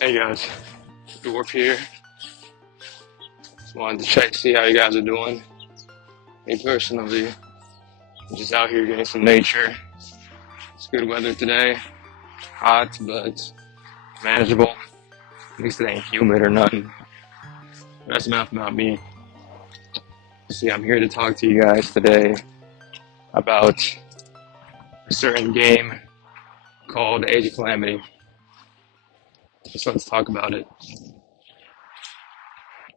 Hey guys, Dwarf here. Just wanted to check, see how you guys are doing. Me personally, I'm just out here getting some nature. It's good weather today. Hot, but manageable. At least it ain't humid or nothing. That's enough about me. See, I'm here to talk to you guys today about a certain game called Age of Calamity. So let's talk about it.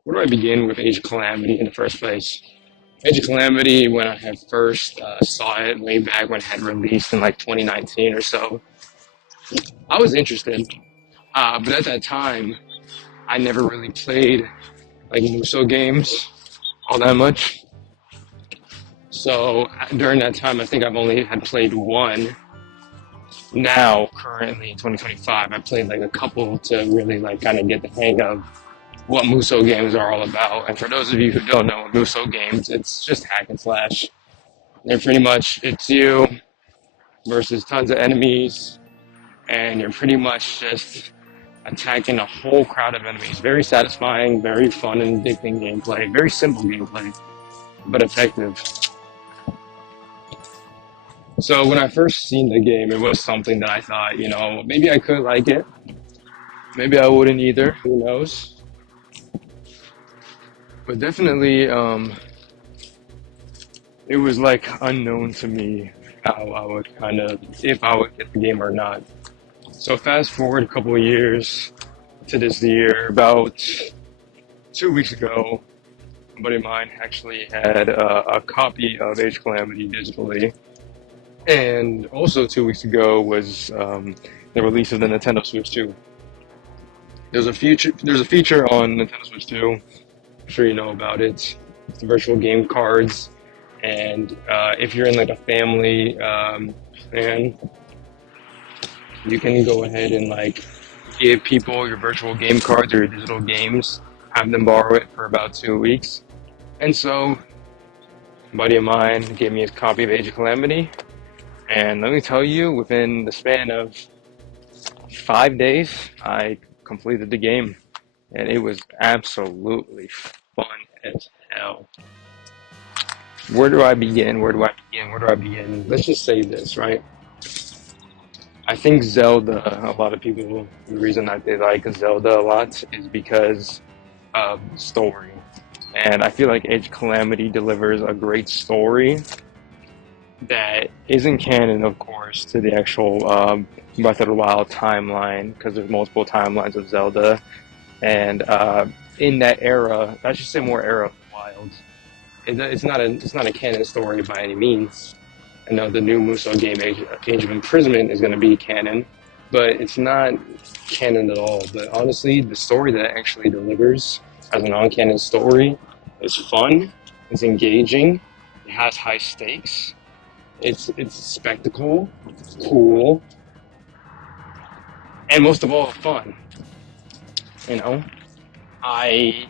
Where do I begin with Age of Calamity in the first place? Age of Calamity, when I had first saw it way back when it had released in like 2019 or so, I was interested. But at that time, I never really played like Muso games all that much. So during that time, I think I've only had played one. Now, currently in 2025, I played like a couple to really like kind of get the hang of what Muso games are all about. And for those of you who don't know Muso games, it's just hack and slash. They're pretty much, it's you versus tons of enemies, and you're pretty much just attacking a whole crowd of enemies. Very satisfying, very fun and addicting gameplay. Very simple gameplay, but effective. So when I first seen the game, it was something that I thought, maybe I could like it. Maybe I wouldn't either. Who knows? But definitely, it was like unknown to me how I would if I would get the game or not. So fast forward a couple of years to this year, about 2 weeks ago, a buddy of mine actually had a copy of Age of Calamity digitally. And also 2 weeks ago was the release of the Nintendo Switch 2. There's a feature on Nintendo Switch 2. I'm sure you know about it. It's the virtual game cards. And if you're in like a family plan, you can go ahead and like give people your virtual game cards or your digital games, have them borrow it for about 2 weeks. And so, a buddy of mine gave me his copy of Age of Calamity. And let me tell you, within the span of 5 days, I completed the game. And it was absolutely fun as hell. Where do I begin? Let's just say this, right? I think Zelda, a lot of people, the reason that they like Zelda a lot is because of the story. And I feel like Age of Calamity delivers a great story that isn't canon, of course, to the actual Breath of the Wild timeline, because there's multiple timelines of Zelda. And in that era, I should say more era of the Wild, it's not a canon story by any means. I know the new Muso game, Age of Imprisonment, is going to be canon, but it's not canon at all. But honestly, the story that it actually delivers as a non-canon story is fun, it's engaging, it has high stakes, it's a spectacle, it's cool, and most of all, fun. I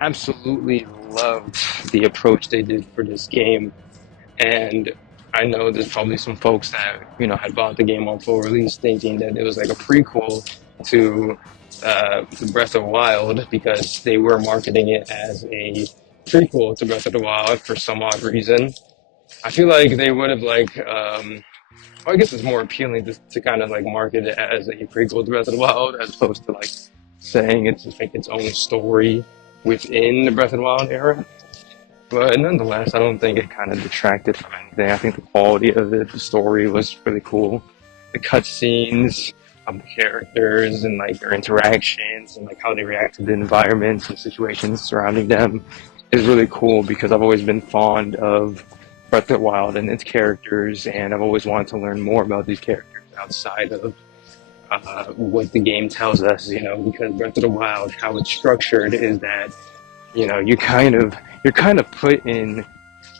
absolutely loved the approach they did for this game, and I know there's probably some folks that had bought the game on full release thinking that it was like a prequel to Breath of the Wild, because they were marketing it as a prequel to Breath of the Wild for some odd reason. I feel like they would have I guess it's more appealing to kind of like market it as a prequel to Breath of the Wild as opposed to like saying it's like its own story within the Breath of the Wild era. But nonetheless, I don't think it kind of detracted from anything. I think the quality of it, the story was really cool. The cutscenes of the characters and like their interactions and like how they react to the environments and situations surrounding them is really cool, because I've always been fond of Breath of the Wild and its characters, and I've always wanted to learn more about these characters outside of what the game tells us, because Breath of the Wild, how it's structured is that, you're kind of put in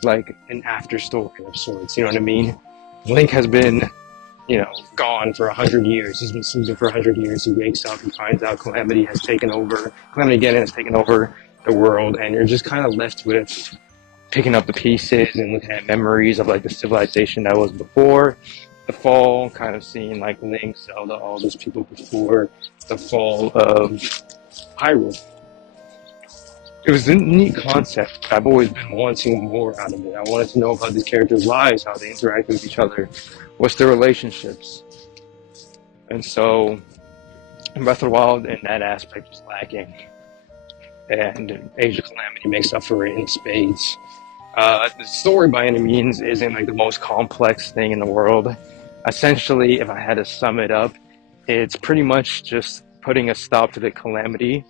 like an after story of sorts, you know what I mean? Link has been, gone for 100 years. He's been losing for 100 years. He wakes up and finds out Calamity has taken over. Calamity again has taken over the world, and you're just kind of left with picking up the pieces and looking at memories of like the civilization that was before, the fall, kind of seeing like Link, Zelda, all those people before the fall of Hyrule. It was a neat concept. I've always been wanting more out of it. I wanted to know about these characters' lives, how they interact with each other, what's their relationships. And so Breath of the Wild in that aspect was lacking. And Age of Calamity makes up for it in spades. The story by any means isn't like the most complex thing in the world. Essentially, if I had to sum it up, it's pretty much just putting a stop to the calamity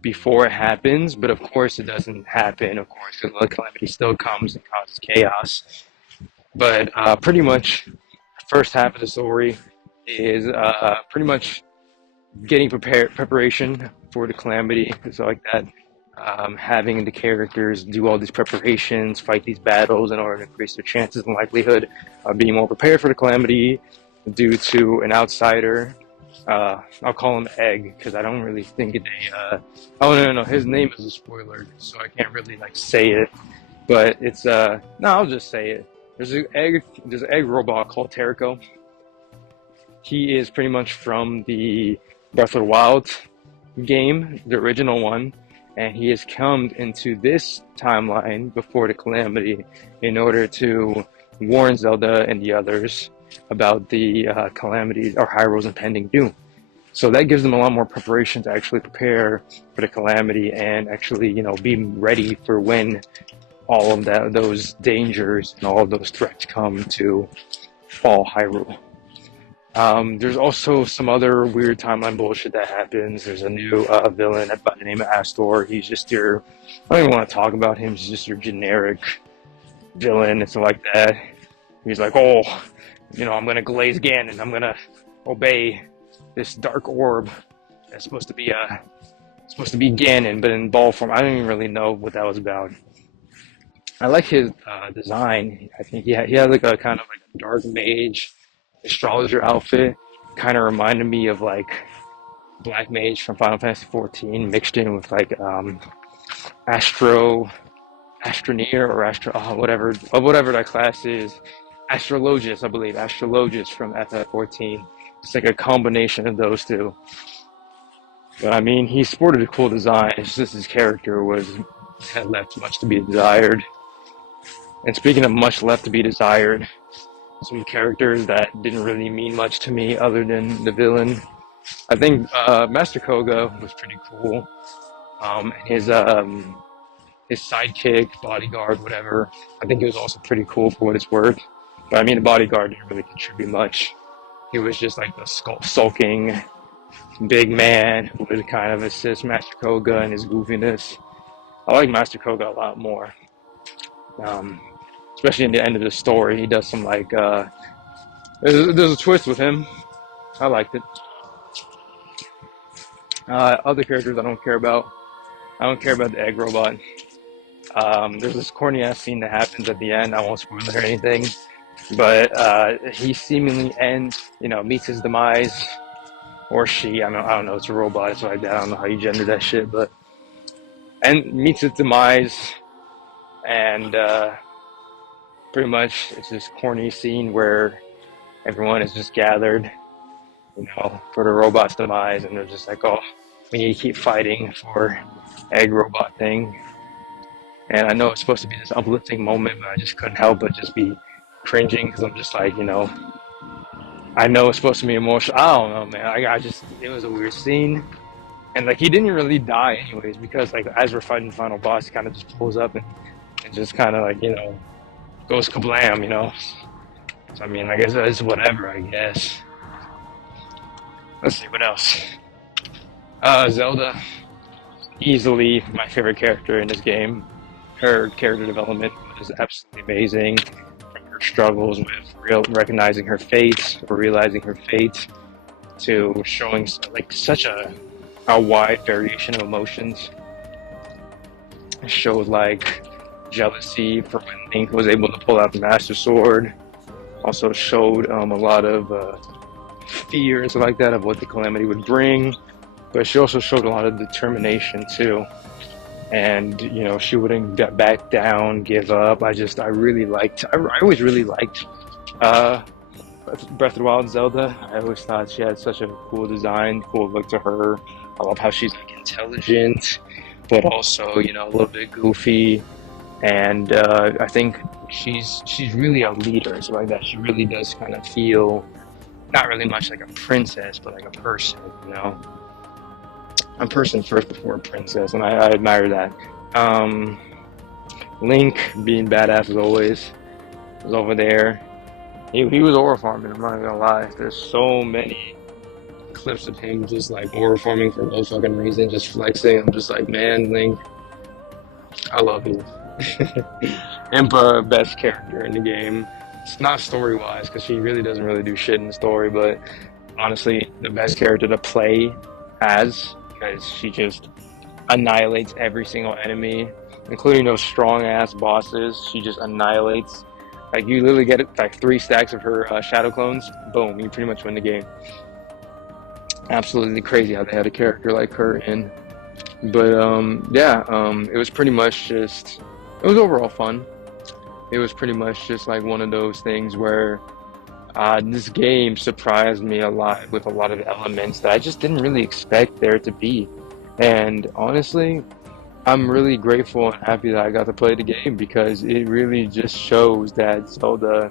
before it happens, but of course it doesn't happen, of course, because the calamity still comes and causes chaos. But pretty much, the first half of the story is pretty much getting preparation for the calamity, so like that. Having the characters do all these preparations, fight these battles in order to increase their chances and likelihood of being more prepared for the calamity due to an outsider. I'll call him Egg because I don't really think oh no, his name is a spoiler, so I can't really like say it. But it's no, I'll just say it. There's an egg robot called Terrico. He is pretty much from the Breath of the Wild game, the original one, and he has come into this timeline before the calamity in order to warn Zelda and the others about the calamity or Hyrule's impending doom. So that gives them a lot more preparation to actually prepare for the calamity and actually, be ready for when all of those dangers and all of those threats come to fall Hyrule. There's also some other weird timeline bullshit that happens. There's a new villain by the name of Astor. He's just I don't even want to talk about him. He's just your generic villain and stuff like that. He's like, oh, I'm going to glaze Ganon. I'm going to obey this dark orb that's supposed to be Ganon, but in ball form. I don't even really know what that was about. I like his design. I think he had like a kind of like a dark mage astrologer outfit. Kind of reminded me of like Black Mage from Final Fantasy XIV mixed in with like Astroneer or whatever that class is. Astrologus, I believe. Astrologus from FF14. It's like a combination of those two. But I mean, he sported a cool design. It's just his character had left much to be desired. And speaking of much left to be desired, some characters that didn't really mean much to me other than the villain. I think Master Koga was pretty cool. His sidekick, bodyguard, whatever. I think it was also pretty cool for what it's worth. But I mean, the bodyguard didn't really contribute much. He was just like the sulking big man who would kind of assist Master Koga and his goofiness. I like Master Koga a lot more. Especially in the end of the story, he does some like there's a twist with him. I liked it. Other characters I don't care about. I don't care about the egg robot. There's this corny ass scene that happens at the end. I won't spoil it or anything, but he seemingly meets his demise, or she. I don't know. It's a robot, so I don't know how you gender that shit, and meets his demise, and pretty much it's this corny scene where everyone is just gathered, for the robot's demise, and they're just like, oh, we need to keep fighting for egg robot thing. And I know it's supposed to be this uplifting moment, but I just couldn't help but just be cringing because I'm just like, I know it's supposed to be emotional. I don't know, man. It was a weird scene. And like, he didn't really die anyways, because like, as we're fighting the final boss, he kind of just pulls up and just kind of like, goes kablam, So I mean, I guess it's whatever, I guess. Let's see, what else? Zelda. Easily my favorite character in this game. Her character development was absolutely amazing. From her struggles with recognizing her fate or realizing her fate to showing like such a wide variation of emotions. It showed like jealousy for when Link was able to pull out the Master Sword. Also showed a lot of fear and stuff like that of what the calamity would bring. But she also showed a lot of determination too. And, she wouldn't get back down, give up. I always really liked Breath of the Wild Zelda. I always thought she had such a cool design, cool look to her. I love how she's like intelligent, but also a little bit goofy. And I think she's really a leader, so like that. She really does kind of feel not really much like a princess, but like a person. You know, a person first before a princess, and I admire that. Um, Link being badass as always was over there. He was aura farming. I'm not gonna lie. There's so many clips of him just like aura farming for no fucking reason, just flexing. I'm just like, man, Link, I love you. Impa, best character in the game. It's not story wise because she really doesn't really do shit in the story, but honestly, the best character to play as because she just annihilates every single enemy, including those strong ass bosses. She just annihilates. Like you literally get like 3 stacks of her shadow clones. Boom, you pretty much win the game. Absolutely crazy how they had a character like her in. But yeah, it was pretty much just. It was overall fun. It was pretty much just like one of those things where this game surprised me a lot with a lot of elements that I just didn't really expect there to be. And honestly, I'm really grateful and happy that I got to play the game because it really just shows that Zelda,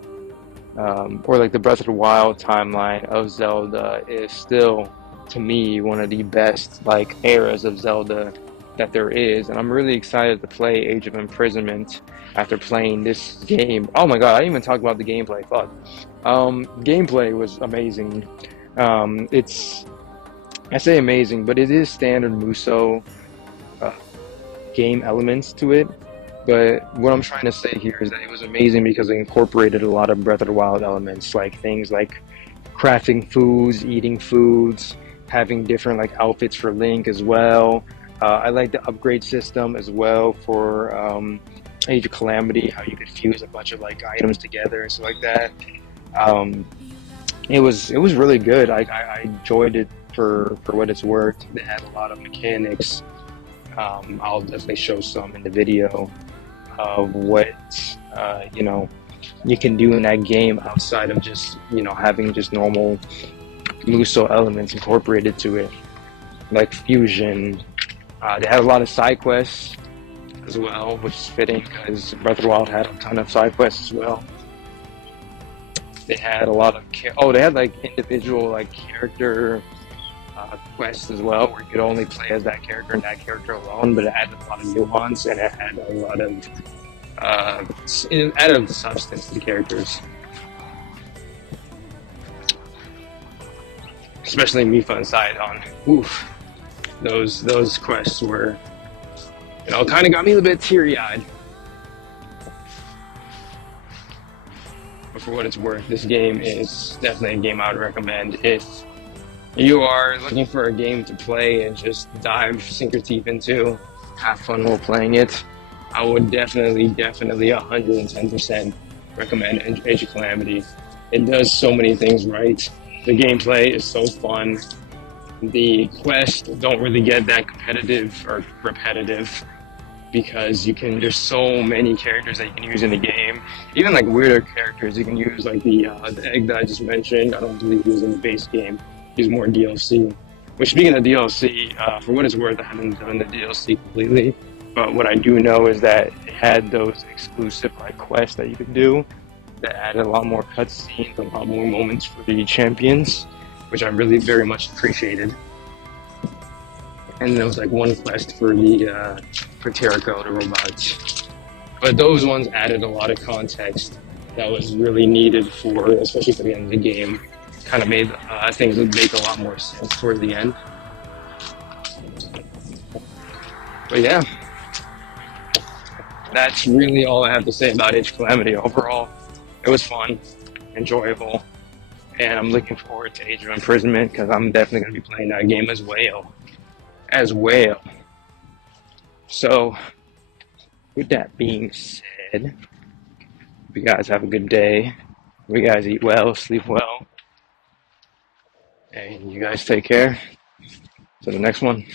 or like the Breath of the Wild timeline of Zelda, is still, to me, one of the best like eras of Zelda that there is. And I'm really excited to play Age of Imprisonment after playing this game. Oh my God, I didn't even talk about the gameplay. Fuck. Gameplay was amazing. It's I say amazing, but it is standard Muso uh, game elements to it. But what I'm trying to say here is that it was amazing because it incorporated a lot of Breath of the Wild elements, like things like crafting foods, eating foods, having different like outfits for Link as well. I like the upgrade system as well for Age of Calamity, how you could fuse a bunch of like items together and stuff like that. Um, it was really good. I enjoyed it for what it's worth. They had a lot of mechanics. I'll definitely show some in the video of what you can do in that game outside of just having just normal Muso elements incorporated to it, like fusion. They had a lot of side quests as well, which is fitting because Breath of the Wild had a ton of side quests as well. They had a lot of they had like individual like character quests as well, where you could only play as that character and that character alone, but it added a lot of nuance and it had a lot of it added substance to the characters. Especially Mifa and Sidon. Oof. Those quests were, kind of got me a little bit teary-eyed. But for what it's worth, this game is definitely a game I would recommend if you are looking for a game to play and just sink your teeth into, have fun while playing it. I would definitely 110% recommend Age of Calamity. It does so many things right. The gameplay is so fun. The quests don't really get that competitive or repetitive because there's so many characters that you can use in the game. Even like weirder characters you can use, like the egg that I just mentioned. I don't believe he was in the base game. He's more DLC. Which, speaking of DLC, for what it's worth, I haven't done the DLC completely. But what I do know is that it had those exclusive like quests that you could do that added a lot more cutscenes, a lot more moments for the champions, which I really very much appreciated. And there was like one quest for the for Terrico, the robot. But those ones added a lot of context that was really needed for, especially for the end of the game. Kind of made things make a lot more sense toward the end. But yeah, that's really all I have to say about Age of Calamity. Overall, it was fun, enjoyable, and I'm looking forward to Age of Imprisonment because I'm definitely going to be playing that game as well. As well. So, with that being said, you guys have a good day. You guys eat well, sleep well, and you guys take care. To the next one.